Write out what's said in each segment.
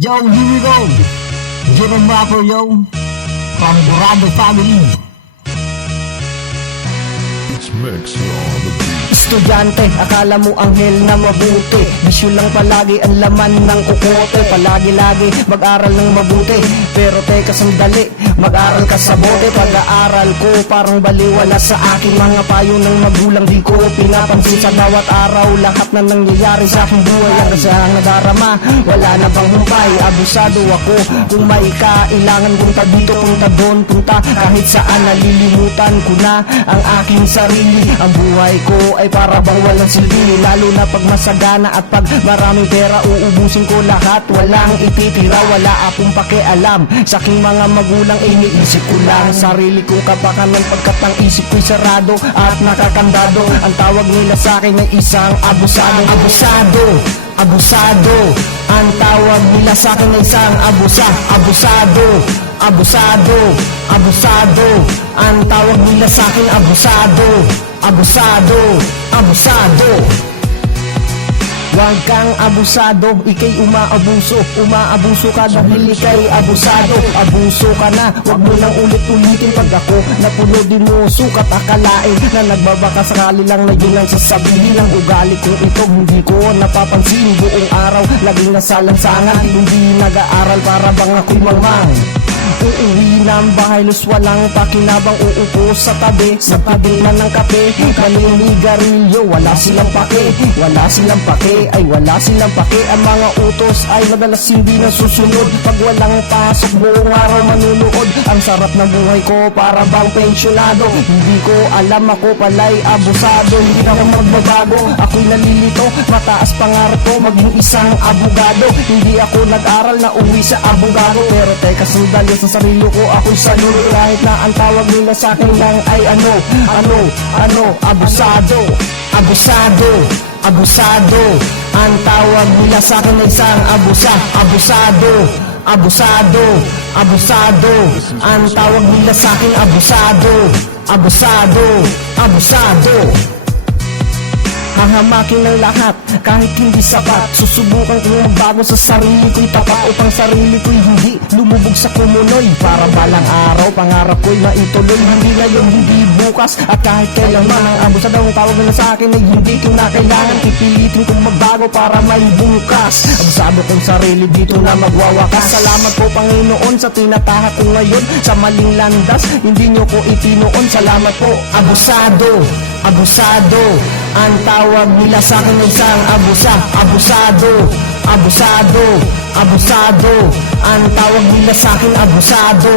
Yo, here we go. Jerome Rapper, yo. From Burado family. It's Mix on the beat. Estudyante, akala mo anghel na mabuti. Bisyo lang palagi ang laman ng kukote. Palagi-lagi mag-aral ng mabuti. Pero teka sandali, mag-aral ka sa bote. Pag-aaral ko parang baliwala sa aking mga payo ng magulang. Di ko pinapansin sa bawat araw. Lahat na nangyayari sa aking buhay ang kasahang nadarama. Wala na bang humpay, abusado ako. Kung may kailangan, punta dito, punta doon, punta kahit saan. Nalilimutan ko na ang aking sarili. Ang buhay ko ay para bang walang silbi. Lalo na pag masagana at pag maraming pera, uubusin ko lahat, walang ititira. Wala akong pakialam sa aking mga magulang. Iniisip ko lang sarili kong kapakanan, pagkat ang isip ko'y sarado at nakakandado. Ang tawag nila sa akin ay isang abusado. Abusado, abusado. Ang tawag nila sa akin ay isang abusado. Abusado, abusado. Ang tawag nila sa akin abusado. Abusado, abusado. Huwag kang abusado, ikay umaabuso ka dahil ikay abusado. Abuso ka na, huwag mo nang ulit-ulitin. Pag ako napulodin mo, sukat akalain na nagbabaka sakali lang na yun ang sasabihin. Ang ugali kong ito, hindi ko napapansin. Buong araw, laging nasa lansangan, hindi nag-aaral para bang ako'y mangmang. Uuwi ng bahay, lus walang pakinabang. Uupo sa tabi man ng kape. Maninigarilyo, wala silang pake. Wala silang pake, ay wala silang pake. Ang mga utos ay madalas hindi nasusunod. Pag walang pasok, buong araw manunood. Ang sarap ng buhay ko, para bang pensyonado. Hindi ko alam, ako pala'y abusado. Hindi na ako magbabago, ako'y nalilito. Mataas pangarap ko, maging isang abogado. Hindi ako nag-aral na uwi sa abogado. Pero teka sandali, sa sarili ko ako'y saludo. Kahit na ang tawag nila sa akin lang ay abusado. Abusado, abusado. Ang tawag nila sa akin ay isang abusado. Abusado, abusado. Ang tawag nila sa akin abusado. Abusado, abusado. Hahamakin ng lahat, kahit hindi sapat. Susubukan kong magbago sa sarili ko'y tapat, upang sarili ko'y hindi lumubog sa kumunoy. Para balang araw, pangarap ko'y maituloy. Hindi ngayon, hindi bukas, at kahit kailanman. Ang abusado ang tawag nila sa akin ay hindi ko na kailangan. Pipilitin kong magbago para may bukas. Abusado kong sarili, dito na magwawakas. Salamat po Panginoon sa tinatahak ko ngayon. Sa maling landas, hindi nyo ko itinoon. Salamat po. Abusado, abusado. Ang tawag nila sa akin ay isang abusado. Abusado, abusado. Ang tawag nila sa akin abusado.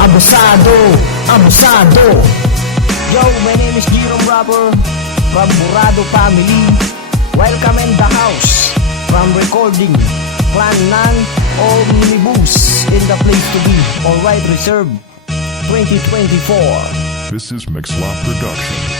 Abusado, abusado. Yo, my name is Jerome Rapper. From Burado family. Welcome in the house. From recording Clan ng Omnibus. In the place to be. Alright, reserve 2024. This is Mixlot Production.